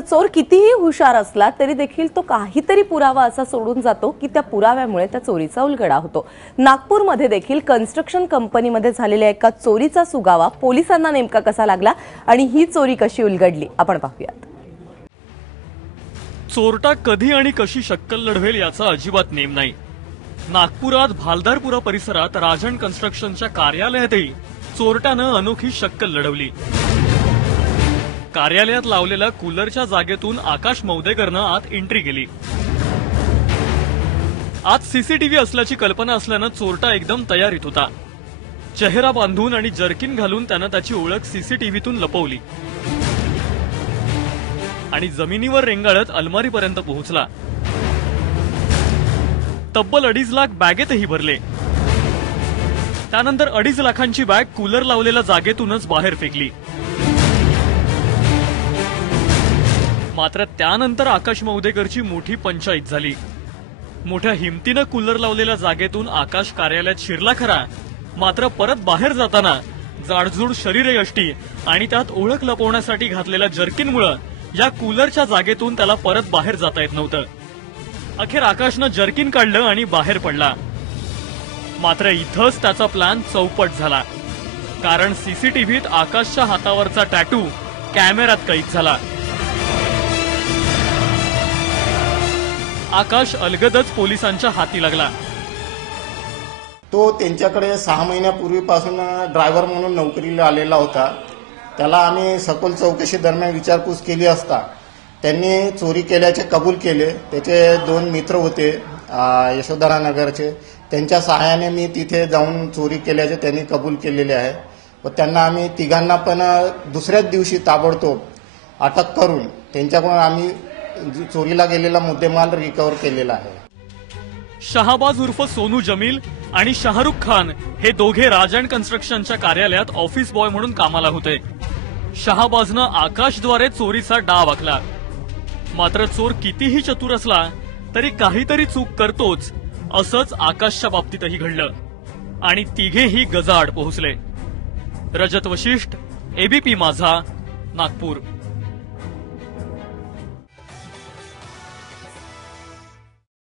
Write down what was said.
चोर कितीही हुशार असला तरी देखील तो काहीतरी पुरावा असा सोडून जातो की त्या पुराव्यामुळे त्या चोरीचा उलगडा होतो। नागपूरमध्ये देखील कन्स्ट्रक्शन कंपनीमध्ये झालेल्या एका चोरीचा सुगावा पोलिसांना नेमका कसा लागला आणि ही चोरी कशी उलगडली आपण पाहूयात। चोरटा कधी आणि कशी शक्कल लढवेल याचा अजिबात नेम नाही। नागपुरात भालदारपुरा परिसरात राजन कन्स्ट्रक्शनच्या कार्यालयातही चोरट्यानं अनोखी शक्कल लढवली। कार्यालयात लावलेल्या कूलरच्या जागेतून आकाश मौदेकरनं आत एंट्री केली। आत सीसीटीव्ही असल्याची कल्पना असल्यानं चोरटा एकदम तयारीत होता। चेहरा बांधून आणि जर्किन घालून त्यानं त्याची ओळख सीसीटीव्हीतून लपवली आणि जमिनीवर रेंगाळत अलमारीपर्यंत पोहोचला। तब्बल 2.5 लाख बॅगेतही भरले। त्यानंतर 2.5 लाखांची बॅग कूलर लावलेल्या जागेतूनच बाहेर फेकली। मात्र त्यानंतर आकाश मौदेकरची मोठी पंचायत झाली। मोठ्या हिमतीनं कूलर लावलेल्या जागेतून आकाश कार्यालयात शिरला खरा, मात्र परत बाहेर जाताना जाडजूड शरीरयष्टी आणि त्यात ओळख लपवण्यासाठी घातलेल्या जर्किनमुळे या कूलरच्या जागेतून त्याला परत बाहेर जाता येत नव्हतं। अखेर आकाशनं जर्किन काढलं आणि बाहेर पडला। मात्र इथंच त्याचा प्लॅन चौपट झाला, कारण सीसीटीव्हीत आकाशच्या हातावरचा टॅटू कॅमेऱ्यात कैद झाला। आकाश अलगदच पोलिसांच्या हाती लागला। तो त्यांच्याकडे 6 महिन्यापूर्वीपासून ड्रायव्हर म्हणून नोकरीला आलेला होता। त्याला आम्ही सखोल चौकशी दरम्यान विचारपूस केली असता त्यांनी चोरी केल्याचे कबूल केले। त्याचे 2 मित्र होते यशोधरा नगरचे, त्यांच्या सहाय्याने मी तिथे जाऊन चोरी केल्याचे त्यांनी कबूल केलेले आहे व त्यांना आम्ही तिघांना पण दुसऱ्याच दिवशी ताबडतोब अटक करून त्यांच्याकडून आम्ही चोरीला गेलेला मुद्देमाल रिकव्हर केलेला आहे। शहाबाज उर्फ सोनू जमील आणि शाहरुख खान हे दोघे राजन कन्स्ट्रक्शनच्या कार्यालयात ऑफिस बॉय म्हणून कामाला होते। शहाबाजनं आकाशद्वारे चोरीचा डाव आखला, मात्र चोर कितीही चतुर असला तरी काहीतरी चूक करतोच, असंच आकाशच्या बाबतीतही घडलं आणि तिघेही गजाआड पोहोचले। रजत वशिष्ठ, एबीपी माझा, नागपूर।